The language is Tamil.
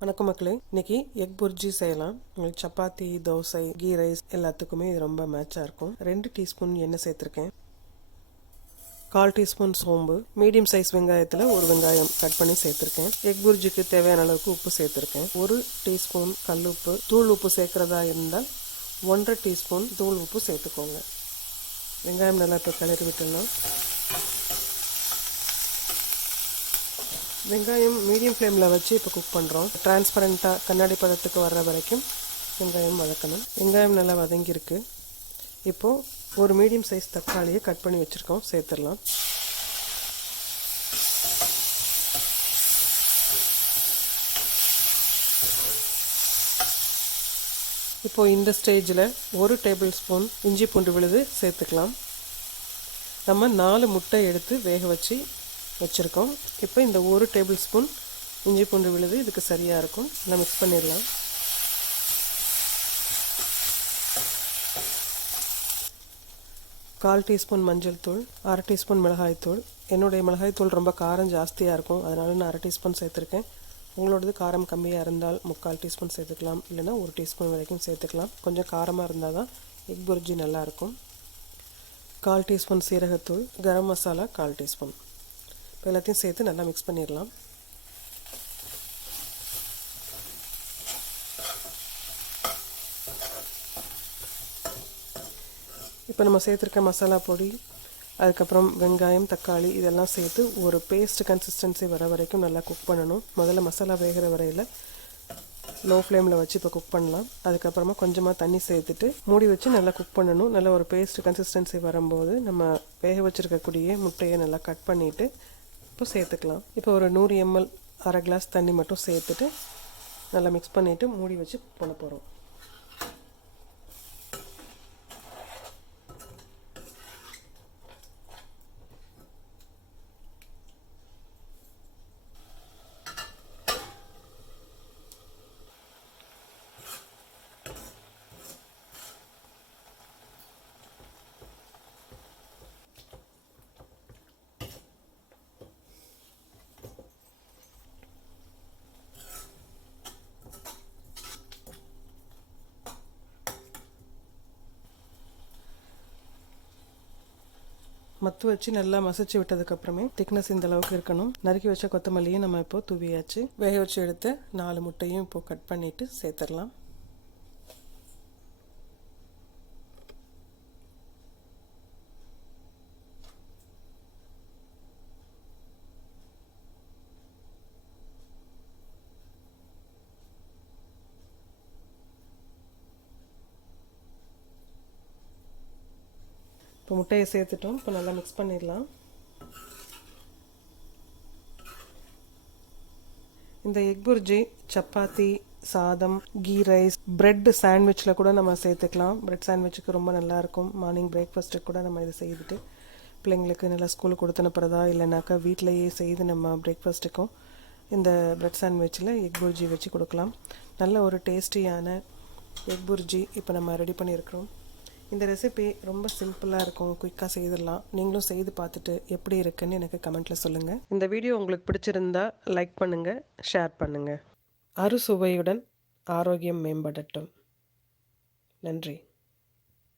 வணக்கம் மக்களே. இன்னைக்கு எக் புர்ஜி செய்யலாம். உங்களுக்கு சப்பாத்தி தோசை கீ ரைஸ் எல்லாத்துக்குமே இது ரொம்ப மேட்சாக இருக்கும். ரெண்டு டீஸ்பூன் எண்ணெய் சேர்த்துருக்கேன். கால் டீஸ்பூன் சோம்பு மீடியம் சைஸ் வெங்காயத்தில் ஒரு வெங்காயம் கட் பண்ணி சேர்த்துருக்கேன். எக் புர்ஜிக்கு தேவையான அளவுக்கு உப்பு சேர்த்துருக்கேன். ஒரு டீஸ்பூன் கல் உப்பு தூள் உப்பு சேர்க்குறதா இருந்தால் ஒன்றரை டீஸ்பூன் தூள் உப்பு சேர்த்துக்கோங்க. வெங்காயம் நல்லா இப்போ கிளறி விட்டுடலாம் வெங்காயம் மீடியம் ஃப்ளேமில் வச்சு இப்போ குக் பண்ணுறோம் டிரான்ஸ்பரண்ட்டாக கண்ணாடி பதத்துக்கு வர்ற வரைக்கும் வெங்காயம் வதக்கணும். வெங்காயம் நல்லா வதங்கியிருக்கு. இப்போது ஒரு மீடியம் சைஸ் தக்காளியை கட் பண்ணி வச்சுருக்கோம். சேர்த்துடலாம். இப்போது இந்த ஸ்டேஜில் ஒரு டேபிள் ஸ்பூன் இஞ்சி பூண்டு விழுது சேர்த்துக்கலாம். நம்ம நாலு முட்டை எடுத்து வேக வச்சு வச்சுருக்கோம். இப்போ இந்த ஒரு டேபிள் ஸ்பூன் இஞ்சி பூண்டு விழுது இதுக்கு சரியாக இருக்கும். நல்லா மிக்ஸ் பண்ணிடலாம். கால் டீஸ்பூன் மஞ்சள் தூள் அரை டீஸ்பூன் மிளகாய் தூள். என்னுடைய மிளகாய் தூள் ரொம்ப காரம் ஜாஸ்தியாக இருக்கும். அதனால நான் அரை டீஸ்பூன் சேர்த்துருக்கேன். உங்களோடது காரம் கம்மியாக இருந்தால் முக்கால் டீஸ்பூன் சேர்த்துக்கலாம். இல்லைனா ஒரு டீஸ்பூன் வரைக்கும் சேர்த்துக்கலாம். கொஞ்சம் காரமாக இருந்தால் தான் எக் புர்ஜி நல்லாயிருக்கும் கால் டீஸ்பூன் சீரகத்தூள் கரம் மசாலா கால் டீஸ்பூன். இப்போ எல்லாத்தையும் சேர்த்து நல்லா மிக்ஸ் பண்ணிடலாம். இப்போ நம்ம சேர்த்துருக்க மசாலா பொடி அதுக்கப்புறம் வெங்காயம் தக்காளி இதெல்லாம் சேர்த்து ஒரு பேஸ்ட் கன்சிஸ்டன்சி வர வரைக்கும் நல்லா குக் பண்ணணும். முதல்ல மசாலா வேகிற வரையில் லோ ஃப்ளேமில் வச்சு இப்போ குக் பண்ணலாம். அதுக்கப்புறமா கொஞ்சமாக தண்ணி சேர்த்துட்டு மூடி வச்சு நல்லா குக் பண்ணணும். நல்ல ஒரு பேஸ்ட் கன்சிஸ்டன்சி வரும்போது நம்ம வேக வச்சுருக்கக்கூடிய முட்டையை நல்லா கட் பண்ணிவிட்டு இப்போ சேர்த்துக்கலாம். இப்போ ஒரு நூறு எம்எல் அரை கிளாஸ் தண்ணி மட்டும் சேர்த்துட்டு நல்லா மிக்ஸ் பண்ணிவிட்டு மூடி வச்சு பண்ண போகிறோம் மத்து வச்சு நல்லா மசிச்சு விட்டதுக்கப்புறமே திக்னஸ் இந்த அளவுக்கு இருக்கணும். நறுக்கி வச்ச கொத்தமல்லியும் நம்ம இப்போ தூவியாச்சு. வேக வச்சு எடுத்து நாலு முட்டையும் இப்போ கட் பண்ணிவிட்டு சேர்த்துடலாம். இப்போ முட்டையை சேர்த்துட்டோம். இப்போ நல்லா மிக்ஸ் பண்ணிடலாம். இந்த எக் புர்ஜி சப்பாத்தி சாதம் கீ ரைஸ் பிரெட் சாண்ட்விச்சில் கூட நம்ம சேர்த்துக்கலாம். பிரெட் சாண்ட்விச்சுக்கு ரொம்ப நல்லாயிருக்கும் மார்னிங் பிரேக்ஃபாஸ்ட்டுக்கு கூட நம்ம இதை செய்துட்டு பிள்ளைங்களுக்கு நல்லா ஸ்கூலுக்கு கொடுத்து அனுப்புறதா இல்லைனாக்கா வீட்டிலையே செய்து நம்ம பிரேக்ஃபாஸ்ட்டுக்கும் இந்த பிரெட் சாண்ட்விச்சில் எக் புர்ஜி வச்சு கொடுக்கலாம். நல்ல ஒரு டேஸ்டியான எக் புர்ஜி இப்போ நம்ம ரெடி பண்ணியிருக்கிறோம். இந்த ரெசிபி ரொம்ப சிம்பிளாக இருக்கும். குயிக்காக செய்திடலாம். நீங்களும் செய்து பார்த்துட்டு எப்படி இருக்குன்னு எனக்கு கமெண்ட்டில் சொல்லுங்கள் இந்த வீடியோ உங்களுக்கு பிடிச்சிருந்தா லைக் பண்ணுங்கள் ஷேர் பண்ணுங்கள் அறுசுவையுடன் ஆரோக்கியம் மேம்படட்டும். நன்றி.